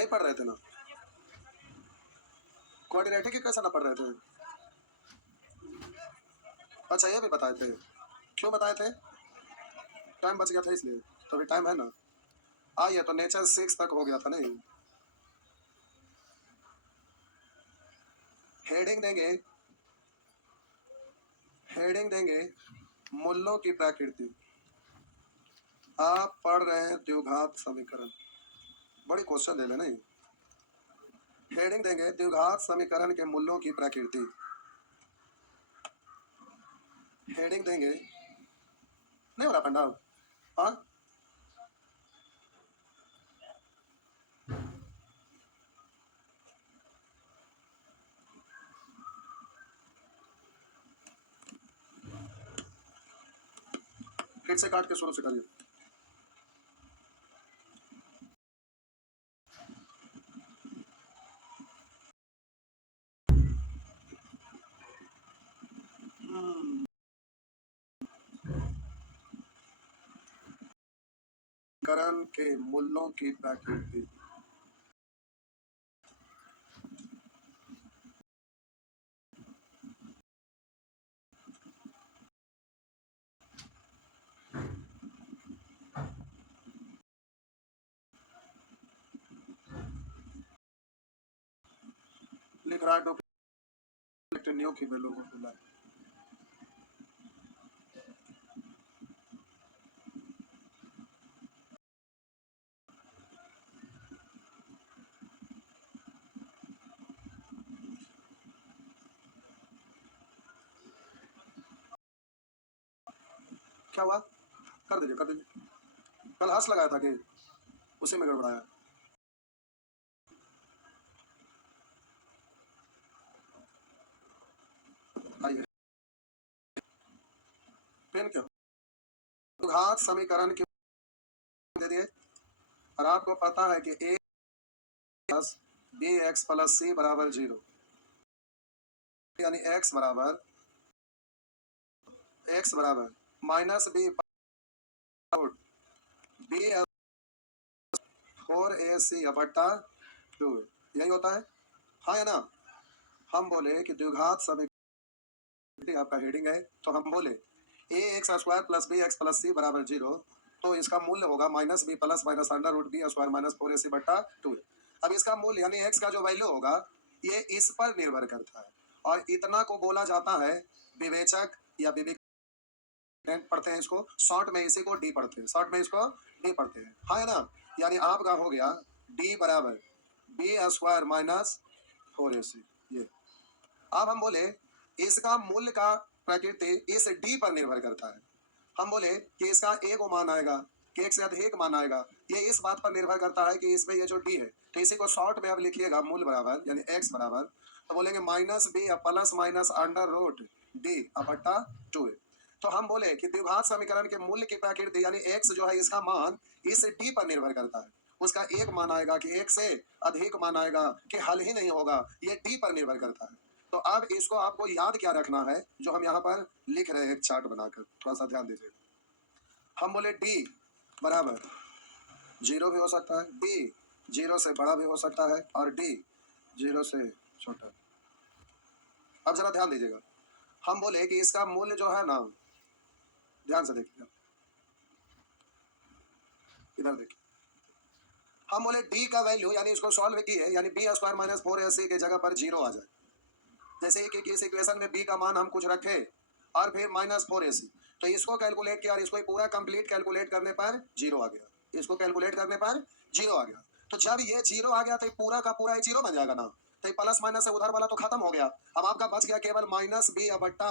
यही पढ़ रहे थे ना, क्वाड्रेटिक की कैसे ना पढ़ रहे थे। अच्छा ये भी बताए थे, क्यों बताए थे, टाइम बच गया था इसलिए, तो अभी टाइम है ना। आइए तो नेचर 6 तक हो गया था नहीं। हेडिंग देंगे, हेडिंग देंगे मूल्यों की प्रकृति। आप पढ़ रहे हैं द्विघात समीकरण, बड़ी क्वेश्चन दे लेना। हेडिंग देंगे द्विघात समीकरण के मूल्यों की प्रकृति। हेडिंग देंगे, नहीं हो रहा पंडा, हाँ फिर से काट के शुरू से करिए। करण के मूल्यों की प्रकृति। लिख रहा है न्यू की वैल्यू को खुला। क्या हुआ, कर दीजिए कर दीजिए, कल हंस लगाया था कि उसी में गड़बड़ाया। आइए पेन क्यों, द्विघात समीकरण की दे दिए, और आपको पता है कि ए plus b x plus c बराबर 0, यानी एक्स बराबर माइनस बी बी 4ac बट्टा 2, यही होता है, हाँ या ना। हम बोले कि द्विघात समीकरण आपका हेडिंग है, तो हम बोले a x square plus b x plus c बराबर 0, तो इसका मूल्य होगा minus B plus minus under root b square minus 4ac बट्टा 2। अब इसका मूल्य यानी एक्स का जो वैल्यू होगा ये इस पर निर्भर करता है, और इतना को बोला जाता है विवेचक या विवेक पढ़ते हैं इसको, शॉर्ट में इसी को डी पढ़ते हैं, शॉर्ट में इसको डी पढ़ते हैं, हाँ है ना। यानी आपका हो गया डी बराबर बी स्क्वायर माइनस 4ac। ये अब हम बोले इसका मूल्य का प्रकृति इस डी पर निर्भर करता है। हम बोले कि इसका ए को मान आएगा कि एक से अधिक मान आएगा, ये इस बात पर निर्भर करता है कि इसमें ये जो डी है, तो इसी को शॉर्ट में अब लिखिएगा मूल बराबर यानी एक्स बराबर, तो बोलेंगे minus B plus minus under root D बट्टा 2। तो हम बोले कि द्विघात समीकरण के मूल्य की प्रकृति यानी एक्स जो है इसका मान इस डी पर निर्भर करता है, उसका एक मान आएगा कि एक से अधिक मान आएगा कि हल ही नहीं होगा, ये डी पर निर्भर करता है। तो अब इसको आपको याद क्या रखना है, जो हम यहाँ पर लिख रहे हैं एक चार्ट बनाकर, थोड़ा सा ध्यान दीजिए। हम बोले डी बराबर 0 भी हो सकता है, डी 0 से बड़ा भी हो सकता है, और डी 0 से छोटा। अब जरा ध्यान दीजिएगा, हम बोले कि इसका मूल्य जो है ना, ध्यान से देखिए, इधर देखिए, हम बोले डी का वैल्यू यानी इसको सॉल्व किए यानी बी स्क्वायर माइनस 4ac की जगह पर 0 आ जाए। जैसे कि इस इक्वेशन में बी का मान हम कुछ रखे और फिर माइनस 4ac, तो इसको कैलकुलेट किया और इसको पूरा कंप्लीट कैलकुलेट करने पर 0 आ गया, इसको कैलकुलेट करने पर 0 आ गया। तो जब ये 0 आ गया तो पूरा का पूरा 0 बन जाएगा ना, तो प्लस माइनस से उधर वाला तो खत्म हो गया, अब आपका बच गया केवल माइनस बी बट्टा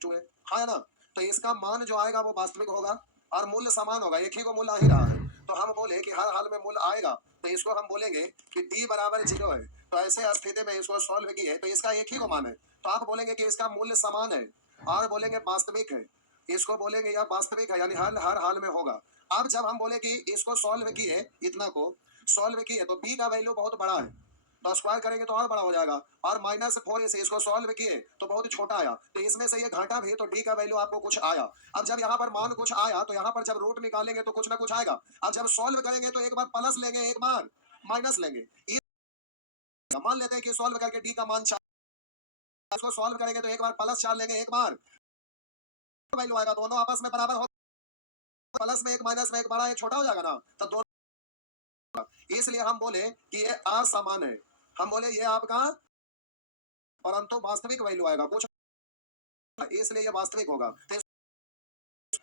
2 है, हाँ ना। तो इसका मान जो आएगा वो वास्तविक होगा और मूल्य समान होगा, एक ही को मूल्य आ ही रहा है, तो हम बोले कि हर हाल में मूल्य आएगा, तो इसको हम बोलेंगे कि डी बराबर 0 है। तो ऐसे स्थिति में इसको सॉल्व किए तो इसका एक ही को मान है, तो आप बोलेंगे कि इसका मूल्य समान है और बोलेंगे वास्तविक है, इसको बोलेंगे या वास्तविक है यानी हर हाल में होगा। अब जब हम बोले कि इसको सॉल्व किए, इतना को सॉल्व किए तो बी का वैल्यू बहुत बड़ा है, तो स्क्वायर करेंगे तो और बड़ा हो जाएगा, और माइनस 4 से इसको सॉल्व किए तो बहुत छोटा आया, तो इसमें से ये घाटा भी, तो डी का वैल्यू आपको कुछ आया। अब जब यहाँ पर मान कुछ आया तो यहाँ पर जब रूट निकालेंगे तो कुछ ना कुछ आएगा, अब जब सॉल्व करेंगे तो एक बार प्लस लेंगे, एक बार माइनस लेंगे। मान लेते हैं कि सॉल्व करके डी का मान 4, इसको सॉल्व करेंगे तो एक बार प्लस 4 लेंगे, एक बार वैल्यू आएगा, दोनों आपस में बराबर हो, प्लस में एक माइनस में एक बड़ा एक छोटा हो जाएगा ना, तो दोनों, इसलिए हम बोले कि ये असमान है। हम बोले ये आपका परंतु वास्तविक वैल्यू आएगा कुछ, इसलिए ये वास्तविक होगा, तो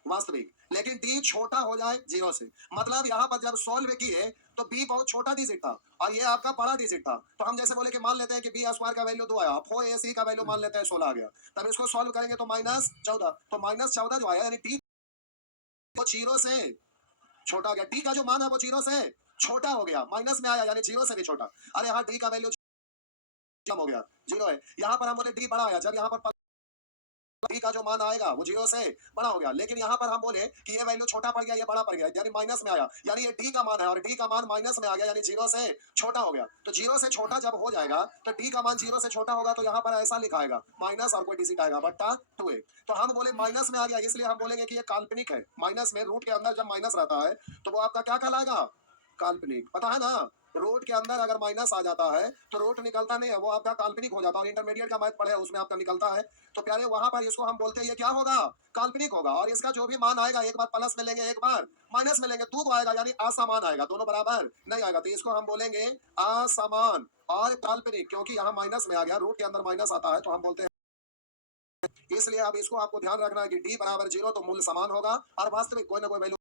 वास्तविक। लेकिन डी छोटा हो जाए 0 से, मतलब यहाँ पर जब सॉल्व किए तो बी बहुत छोटा डिजिट था और ये आपका बड़ा डिजिट था। तो हम जैसे बोले कि मान लेते हैं कि बी स्क्वायर का वैल्यू 2 आया, 4ac का वैल्यू मान लेते हैं 16 आ गया, तब इसको सॉल्व करेंगे तो -14, तो -14 जो आया यानी डी वो 0 से छोटा हो गया, डी का जो मान है वो 0 से छोटा हो गया, माइनस में आया यानी 0 से भी छोटा। अरे यहाँ डी का वैल्यू कम हो गया, 0 है, यहाँ पर हम बोले डी बड़ा आया, जब यहाँ पर डी का जो मान आएगा वो 0 से बड़ा हो गया, लेकिन यहाँ पर हम बोले कि ये वैल्यू छोटा पड़ गया, ये बड़ा पड़ गया, यानी माइनस में आया, यानी ये डी का मान है और डी का मान माइनस में आ गया, यानी 0 से छोटा हो गया। तो 0 से छोटा जब हो जाएगा तो डी का मान 0 से छोटा होगा, तो यहाँ पर ऐसा लिखा आएगा माइनस और कोई डिजिट आएगा बट्टा 2a। तो हम बोले माइनस में आ गया, इसलिए हम बोलेंगे कि ये काल्पनिक है। माइनस में रूट के अंदर जब माइनस रहता है तो वो आपका क्या कहलाएगा, काल्पनिक, पता है ना। रूट के अंदर अगर माइनस आ जाता है तो रूट निकलता नहीं है, वो आपका काल्पनिक हो जाता है, और इंटरमीडिएट का मैथ पढ़े उसमें आपका निकलता है। तो प्यारे वहां पर इसको हम बोलते हैं ये क्या होगा, काल्पनिक होगा, और इसका जो भी मान आएगा एक बार प्लस में लेंगे एक बार माइनस में लेंगे, तो आएगा यानी असमान आएगा, दोनों बराबर नहीं आएगा, तो इसको हम बोलेंगे असमान और काल्पनिक, क्योंकि यहाँ माइनस में आ गया, रूट के अंदर माइनस आता है तो हम बोलते हैं। इसलिए अब इसको आपको ध्यान रखना है कि डी बराबर 0 तो मूल्य समान होगा और वास्तविक कोई ना कोई वैल्यू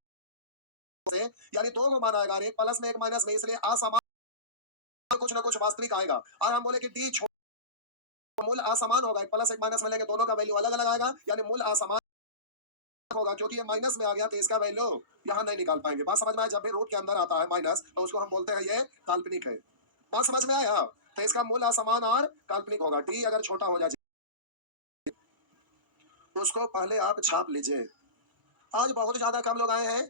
से, यानी दो को मान आएगा, एक प्लस में एक माइनस में, इसलिए असमान कुछ ना कुछ वास्तविक आएगा। और हम बोले कि डी मूल्य असमान होगा, एक प्लस एक माइनस में लेंगे दोनों का वैल्यू अलग अलग आएगा, यानी मूल्य असमान होगा, क्योंकि ये माइनस में आ गया तो इसका वैल्यू यहाँ नहीं निकाल पाएंगे। बात समझ में आया, जब भी रूट के अंदर आता है माइनस तो उसको हम बोलते हैं ये काल्पनिक है। बात समझ में आया, तो इसका मूल्य असमान और काल्पनिक होगा। डी अगर छोटा हो जाए तो उसको पहले आप छाप लीजिए। आज बहुत ज्यादा कम लोग आए हैं,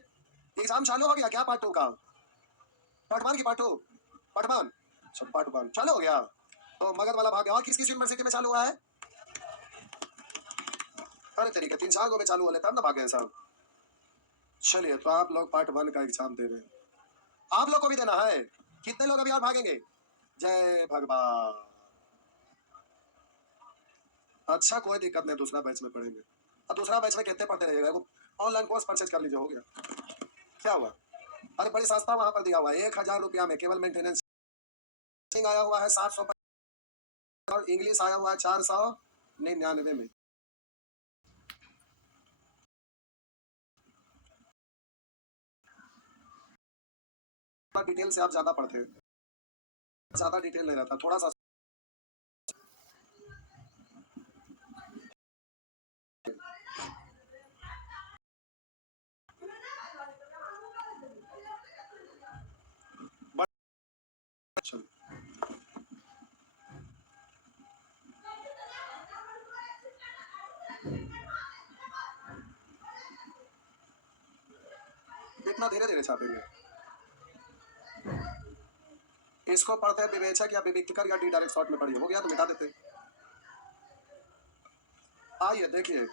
एग्जाम चालू हो गया क्या पार्ट 2 का, पार्ट 1 की पार्ट 2, पार्ट 1, अच्छा पार्ट 1 चालू हो गया, तो मगध वाला भाग गया। और किस किस यूनिवर्सिटी में चालू हुआ है, अरे तरीके 3-4 गो में चालू होले तब ना भागे साहब। चलिए तो आप लोग पार्ट 1 का एग्जाम दे रहे हैं, आप लोग को भी देना है, कितने लोग अभी और भागेंगे, जय भगवान। अच्छा कोई दिक्कत नहीं, दूसरा बैच में पढ़ेंगे, और दूसरा बैच में कितने पढ़ते रहिएगा, ऑनलाइन कोर्स परचेज कर लीजिए, हो गया, क्या हुआ। अरे बड़ी सस्ता वहां पर दिया हुआ है, 1000 रुपया में केवल मेंटेनेंस आया हुआ है 700, और इंग्लिश आया हुआ है 499 में। डिटेल से आप ज्यादा पढ़ते हैं, ज्यादा डिटेल नहीं रहता, थोड़ा सा इतना धीरे धीरे छापेंगे। इसको पढ़ते हैं विवेचक या विविक्तकर या डी डायरेक्ट शॉर्ट में पढ़िए, हो गया तो मिटा देते। आइए देखिए,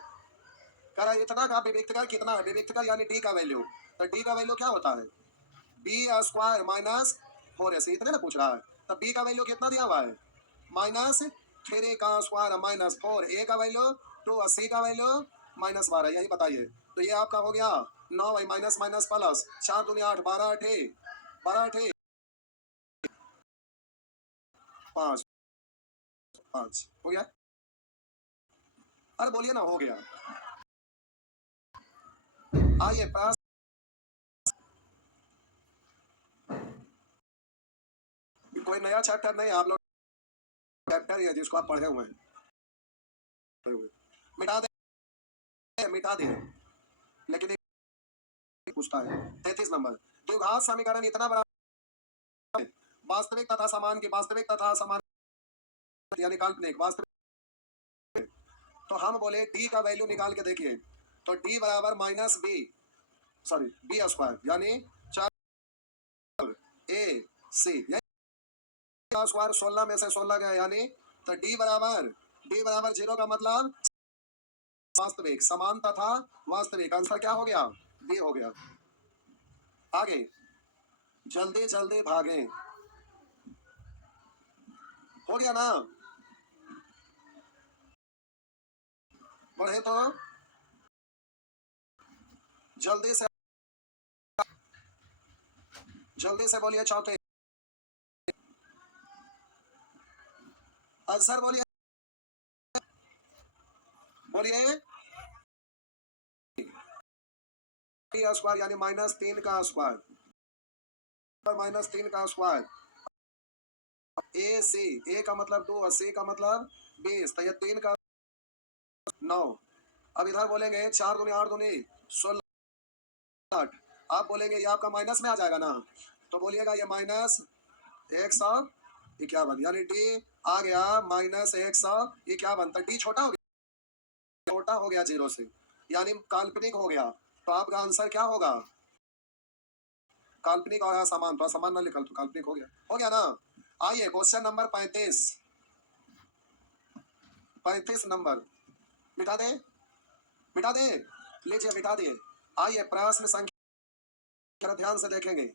कह रहा इतना का विविक्तकर कितना है, विविक्तकर यानी डी का वैल्यू, तो डी का वैल्यू क्या होता है, बी स्क्वायर माइनस 4ac, इतने ना पूछ रहा है, तब बी का वैल्यू कितना दिया हुआ है, -3 का स्क्वायर माइनस 4, ए का वैल्यू 2 और सी का वैल्यू -12, यही बताइए। तो ये आपका हो गया 9 माइनस माइनस प्लस 4 दूनी 8, 12 8 12 8 5 5 हो गया। अरे बोलिए ना, हो गया। आइए कोई नया चैप्टर नहीं, आप लोग चैप्टर है जिसको आप पढ़े हुए हैं, मिटा दे मिटा दे, लेकिन पूछता है 33 नंबर, द्विघात समीकरण इतना बड़ा वास्तविक तथा समान की, वास्तविक तथा समान यानी काल्पनिक, वास्तविक, तो हम बोले डी का वैल्यू निकाल के देखिए, तो डी बराबर minus B, sorry B square यानी 4 ए सी, स्क्वायर 16 में से 16 गया, यानी तो डी बराबर 0 का मतलब वास्तविक, समान तथा वास्तविक, आंसर क्या हो गया, बी हो गया। आगे जल्दी जल्दी भागें, हो गया ना? बढ़े तो जल्दी से बोलिए चौथे आंसर बोलिए। बोलिए स्क्वायर यानी -3 का स्क्वायर, -3 का स्क्वायर। ए सी, ए का मतलब 2 और सी का मतलब 20, तो ये 3 का 9। अब इधर बोलेंगे 4 दूनी 8 दूनी 16। आप बोलेंगे ये आपका माइनस में आ जाएगा ना, तो बोलिएगा ये -151 यानी डी आ गया -151। तो डी छोटा हो गया 0 से, यानी काल्पनिक हो गया। तो आपका आंसर क्या होगा? काल्पनिक और असमान, तो असमान ना निकल तो काल्पनिक हो गया ना? आइए क्वेश्चन नंबर 35 नंबर। मिटा दे, लीजिए मिटा दिए। आइए प्रश्न संख्या ध्यान से देखेंगे।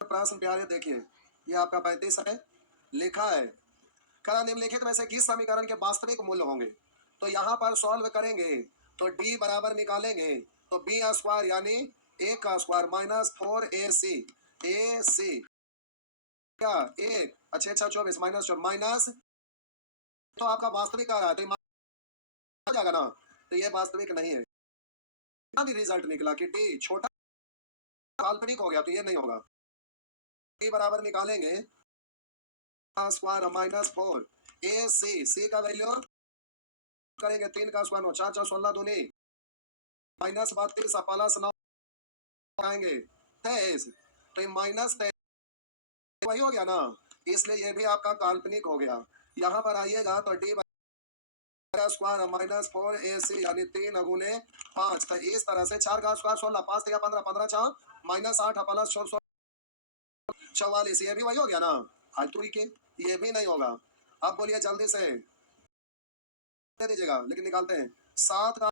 प्रश्न प्यारे देखिए, ये आपका 35 है। लिखा है करा निम्नलिखित में से किस समीकरण के वास्तविक मूल्य होंगे। तो यहाँ पर सॉल्व करेंगे तो डी बराबर निकालेंगे तो बी स्क्वायर यानी ए का स्क्वायर -4ac क्या 1 अच्छा 24 माइनस तो आपका वास्तविक आ रहा है, तो आ जाएगा ना? तो ये वास्तविक नहीं है। भी रिजल्ट निकला कि डी छोटा काल्पनिक हो गया, तो ये नहीं होगा। डी बराबर निकालेंगे स्क्वायर -4 ए सी का वैल्यू करेंगे 3 का स्क्वायर 9 4 4 16 दूनी -32 +9 आएंगे 23, तो ये -23 वही हो गया ना, इसलिए ये भी आपका काल्पनिक हो गया। यहाँ पर आइएगा तो डी स्क्वायर -4ac यानी 3 गुने 5, तो इस तरह से 4 का स्क्वायर 16 5 या 15 15 4 -8 + 44, ये भी वही हो गया ना। आलतुरी के ये भी नहीं होगा। अब बोलिए जल्दी से दे दीजिएगा, लेकिन निकालते हैं 7 का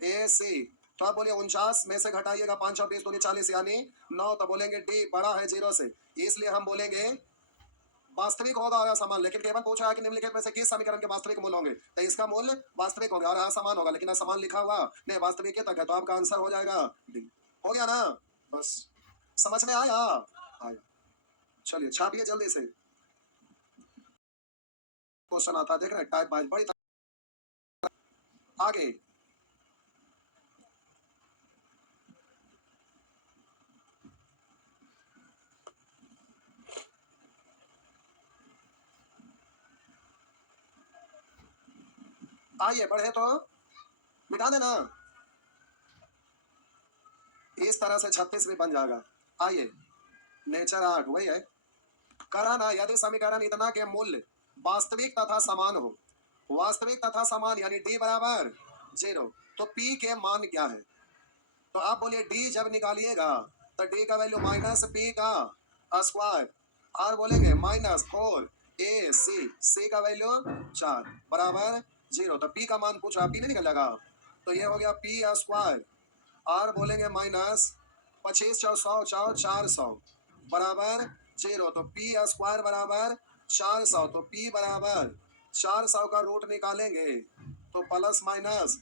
AC, तो आप बोलिए 49 में से घटाइएगा 5 और 20 दूनी 40 यानी 9, तो बोलेंगे डी बड़ा है 0 से, इसलिए हम बोलेंगे वास्तविक होगा और असमान। लेकिन केवल पूछा है कि निम्नलिखित में से किस समीकरण के वास्तविक मूल्य होंगे, तो इसका मूल्य वास्तविक होगा और असमान होगा, लेकिन असमान लिखा हुआ नहीं वास्तविक तक है, तो आपका आंसर हो जाएगा डी। हो गया ना? बस समझ में आया? चलिए छापिए जल्दी से। क्वेश्चन आता है, देख रहे हैं टाइप बाइज बड़ी आगे। आइए बढ़े तो मिटा देना, इस तरह से 36 भी बन जाएगा। आइए नेचर 8 वही है। कराना यदि समीकरण इतना के मूल्य वास्तविक तथा समान हो, वास्तविक तथा समान यानी डी बराबर 0, तो पी के मान क्या है? तो आप बोलिए डी जब निकालिएगा तो डी का वैल्यू -p का स्क्वायर और बोलेंगे -4ac, सी का वैल्यू 4 बराबर 0, तो पी का मान पूछा, पी नहीं निकलेगा, तो ये हो गया p स्क्वायर और बोलेंगे -25 × 100 × 400 बराबर 0, तो पी स्क्वायर बराबर 400, तो पी बराबर 400 का रूट निकालेंगे तो +-20,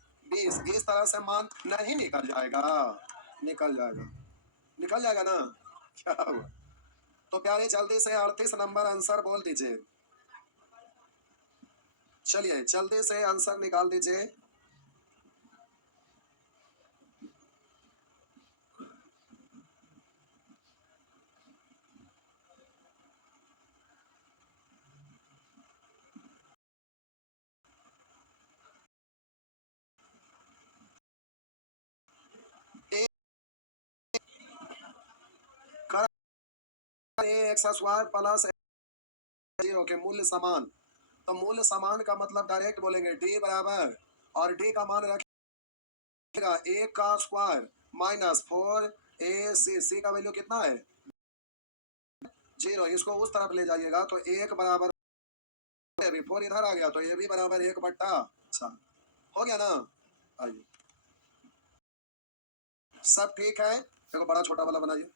इस तरह से मान नहीं निकल जाएगा, निकल जाएगा ना? क्या हुआ? तो प्यारे जल्दी से 38 नंबर आंसर बोल दीजिए। चलिए जल्दी से आंसर निकाल दीजिए। एक्स स्क्वायर प्लस 0 के मूल्य समान, तो मूल्य समान का मतलब डायरेक्ट बोलेंगे डी बराबर, और डी का मान रखेगा 1 का स्क्वायर -4ac, सी का वैल्यू कितना है 0, इसको उस तरफ ले जाइएगा तो 1 बराबर 4 इधर आ गया, तो ये भी बराबर 1/4। हो गया ना? आइए सब ठीक है, देखो बड़ा छोटा वाला बनाइए,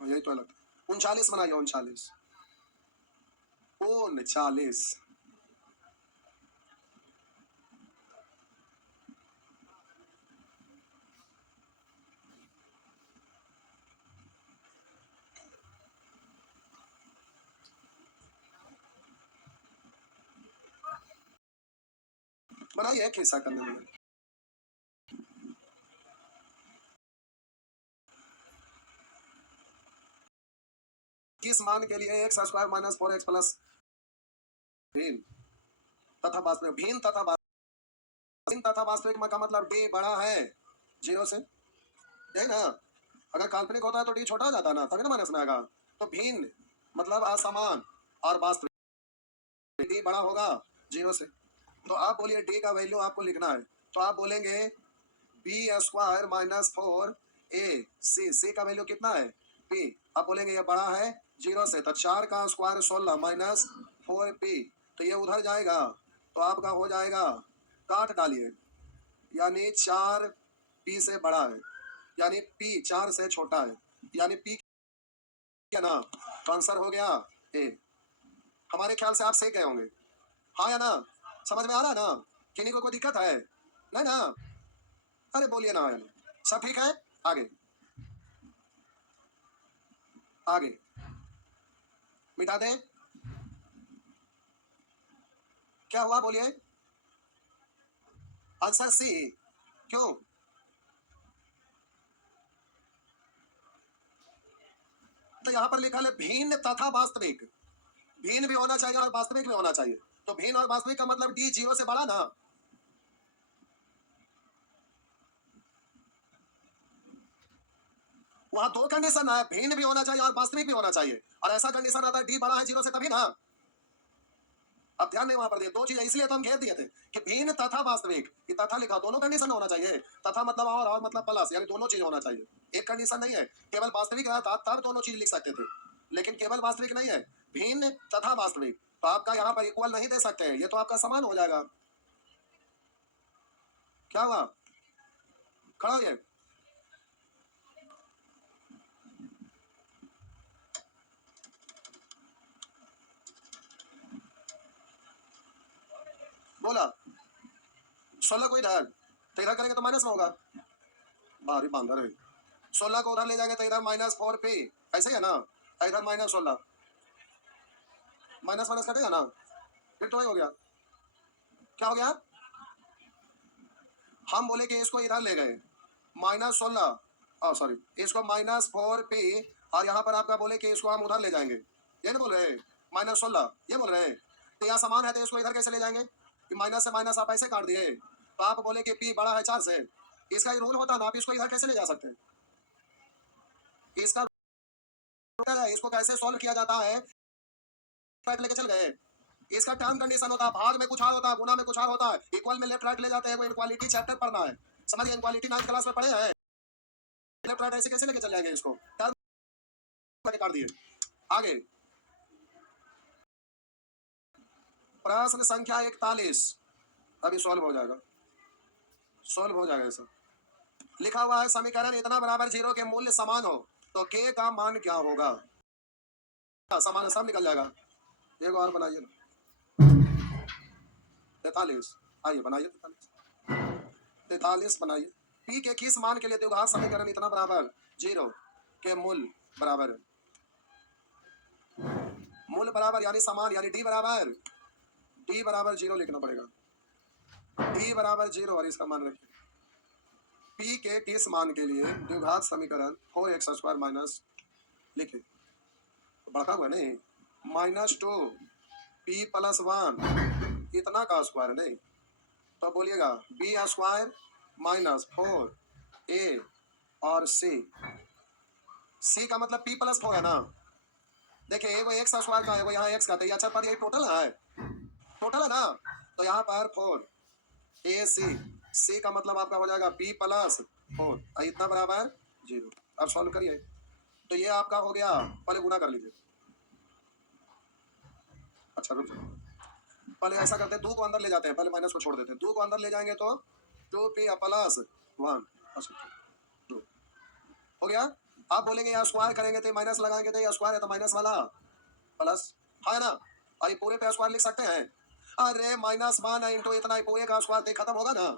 यही तो लगता है। 39 बनाइए, 39 39 बनाइए, खिस्सा करने में किस मान के लिए x square minus 4x plus भिन्न तथा वास्तविक, भिन्न तथा वास्तविक का मतलब डी बड़ा है 0 से, यही ना। अगर काल्पनिक होता है तो डी छोटा हो जाता ना, तभी ना माइनस में आएगा। तो भिन्न मतलब असमान और वास्तविक डी बड़ा होगा 0 से। तो आप बोलिए डी का वैल्यू आपको लिखना है, तो आप बोलेंगे बी स्क्वायर माइनस 4ac, सी का वैल्यू कितना है पी। आप बोलेंगे ये बड़ा है 0 से, तो 4 का स्क्वायर 16 माइनस 4p, तो ये उधर जाएगा तो आपका हो जाएगा, काट डालिए, यानी 4p से बड़ा है, यानी p 4 से छोटा है, यानी p क्या ना, तो आंसर हो गया ए। हमारे ख्याल से आप सही गए होंगे, हाँ या ना, समझ में आ रहा है ना, किन्हीं को कोई दिक्कत है नहीं ना, अरे बोलिए ना, सब ठीक है। आगे आगे मिटा दें, क्या हुआ बोलिए, आंसर सी, क्यों, तो यहां पर लिखा है भिन्न तथा वास्तविक, भिन्न भी होना चाहिए और वास्तविक भी होना चाहिए, तो भिन्न और वास्तविक का मतलब डी 0 से बड़ा ना। वहां दो कंडीशन है, भिन्न भी होना चाहिए और वास्तविक भी होना चाहिए, और ऐसा कंडीशन आता है डी बड़ा है 0 से तभी ना। अब ध्यान नहीं वहां पर दिए, दो चीजें इसलिए तो हम घेर दिए थे कि भिन्न तथा वास्तविक, ये तथा लिखा, दोनों कंडीशन होना चाहिए, तथा मतलब और मतलब प्लस, यानी दोनों चीज होना चाहिए, एक कंडीशन नहीं है। केवल वास्तविक रहता तब दोनों चीज लिख सकते थे, लेकिन केवल वास्तविक नहीं है, भिन्न तथा वास्तविक, तो आपका यहाँ पर इक्वल नहीं दे सकते हैं, ये तो आपका समान हो जाएगा। क्या हुआ, खड़ा होइए, बोला 16 को इधर, तो इधर करेंगे तो माइनस में होगा, बाहरी बांधर है, 16 को उधर ले जाएंगे तो इधर माइनस 4p, ऐसे ही है ना, इधर माइनस 16, माइनस माइनस कटेगा ना, फिर तो वही हो गया, क्या हो गया, हम बोले कि इसको इधर ले गए -16, सॉरी इसको -4p, और यहाँ पर आपका बोले कि इसको हम उधर ले जाएंगे, ये नहीं बोल रहे -16, ये बोल रहे हैं, तो यहाँ समान है तो इसको इधर कैसे ले जाएंगे, कि माइनस से माइनस आप ऐसे काट दिए, तो आप बोले कि p बड़ा है 4 से, इसका रूल होता ना, आप इसको इधर कैसे ले जा सकते हैं, इसका इसको कैसे सॉल्व किया जाता है, लेके चल गए, इसका टर्म कंडीशन होता है, भाग में कुछ और होता है, गुना में कुछ और होता है, इक्वल में लेफ्ट राइट ले जाते हैं, वो इनक्वालिटी चैप्टर पढ़ना है, समझिए, इनक्वालिटी 9th क्लास में पढ़े हैं, लेफ्ट राइट ऐसे कैसे लेके चल जाएंगे, इसको टर्म काट दिए। आगे प्रश्न संख्या 41, अभी सॉल्व हो जाएगा, सॉल्व हो जाएगा ऐसा, लिखा हुआ है समीकरण इतना बराबर 0 के मूल्य समान हो तो k का मान क्या होगा, समान सब निकल जाएगा, एक और बनाइए ना, 43, आइए बनाइए 43 बनाइए, p के किस मान के लिए द्विघात समीकरण इतना बराबर 0 के मूल बराबर, मूल बराबर यानी समान, यानी d बराबर 0 लिखना पड़ेगा, d बराबर 0, और इसका मान रखिए, p के किस मान के लिए द्विघात समीकरण 4x स्क्वायर माइनस, लिखे बढ़ा हुआ नहीं, -2p + 1 इतना का स्क्वायर नहीं, तो बोलिएगा b स्क्वायर -4a और c का मतलब p + 4 है ना, देखिए वो x स्क्वायर का है, वो यहाँ x का, तो अच्छा पर ये टोटल है ना, तो यहाँ पर 4ac, c का मतलब आपका हो जाएगा p + 4, इतना बराबर 0। अब सॉल्व करिए, तो ये आपका हो गया, पहले गुना कर लीजिए, अच्छा रुक, पहले ऐसा करते हैं, 2 को अंदर ले जाते हैं, पहले माइनस को छोड़ देते हैं, 2 को अंदर ले जाएंगे तो 2p + 1, 2 हो गया, आप बोलेंगे यहाँ स्क्वायर करेंगे तो माइनस लगाएंगे तो स्क्वायर है तो माइनस वाला प्लस, है ना। और ये पूरे पे स्क्वायर लिख सकते हैं। अरे -1 इंटू इतना, पूरे का स्क्वायर खत्म होगा ना,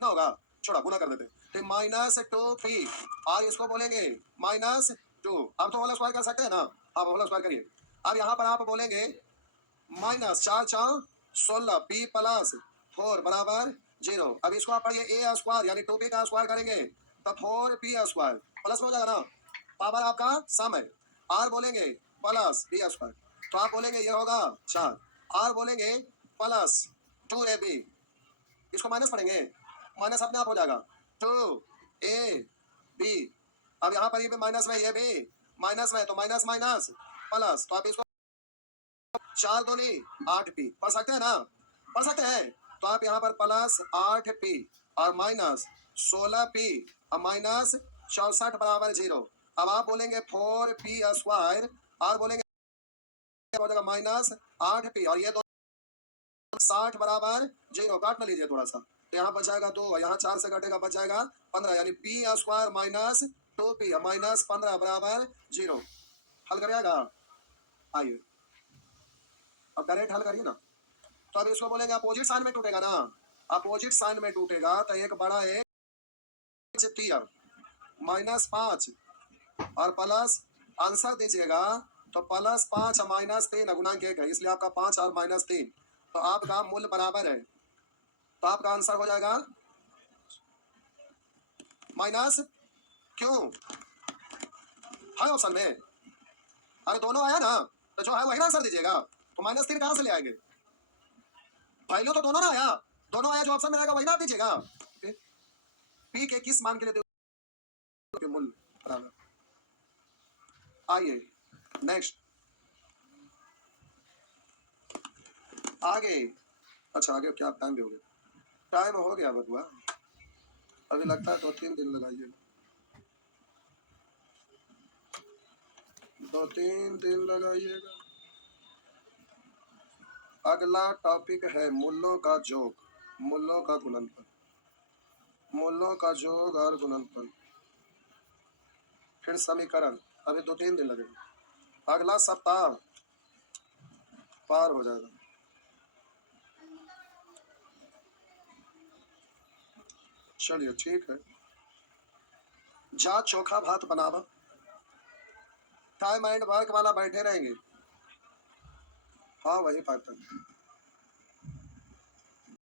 ना होगा, छोड़ा गुना कर देते। तो -2p और इसको बोलेंगे -2। अब तो होल स्क्वायर कर सकते हैं ना, आप होल स्क्वायर करिए। अब यहाँ पर आप बोलेंगे -4×4 = 16 p + 4 बराबर 0। अब इसको आप पढ़िए a स्क्वायर यानी 2p का स्क्वायर करेंगे तो 4p स्क्वायर प्लस में हो जाएगा ना, पावर आपका सम है। r बोलेंगे प्लस b स्क्वायर, तो आप बोलेंगे ये होगा 4, r बोलेंगे प्लस 2ab, इसको माइनस पढ़ेंगे, माइनस अपने आप हो जाएगा 2ab। अब यहाँ पर ये भी माइनस में, ये भी माइनस में, तो माइनस माइनस प्लस, तो आप इसको 4 दूनी 8p पढ़ सकते हैं ना, पढ़ सकते हैं। तो आप यहाँ पर प्लस 8p और माइनस 16p और माइनस 64 बराबर 0। अब आप बोलेंगे 4p स्क्वायर और बोलेंगे हो जाएगा -8p और ये 60 बराबर 0, काट ना लीजिए थोड़ा सा, तो यहाँ बच जाएगा 2, यहाँ 4 से कटेगा बच जाएगा 15, यानी p square minus 2p minus 15 बराबर 0। हल करिएगा, आइए अब डायरेक्ट हल करिए ना। तो अब इसको बोलेंगे अपोजिट साइन में टूटेगा ना, अपोजिट साइन में टूटेगा तो एक बड़ा एक -5 और प्लस आंसर दीजिएगा तो +5 -3 गुणांक 1 है, इसलिए आपका 5 और -3, तो आपका मूल्य बराबर है, तो आपका आंसर हो जाएगा माइनस, क्यों है ऑप्शन में, अरे दोनों आया ना, तो जो है वही आंसर दीजिएगा, तो -3 कहां से ले आएंगे, वैल्यू तो दोनों ना आया, दोनों आया, जो ऑप्शन में आएगा वही ना दीजिएगा। पी के किस मान के लिए मूल्य बराबर। आइए नेक्स्ट, आगे, अच्छा आगे क्या टाइम भी हो गया, टाइम हो गया बदुआ, अभी लगता है 2-3 दिन लगाइए, 2-3 दिन लगाइएगा। अगला टॉपिक है मूल्यों का योग, मूल्यों का गुणनफल, मूल्यों का योग और गुणनफल, फिर समीकरण, अभी 2-3 दिन लगेगा, अगला सप्ताह पार हो जाएगा। चलिए ठीक है, जा चोखा भात बनावा, टाइम एंड वर्क वाला बैठे रहेंगे, हाँ वही पैटर्न,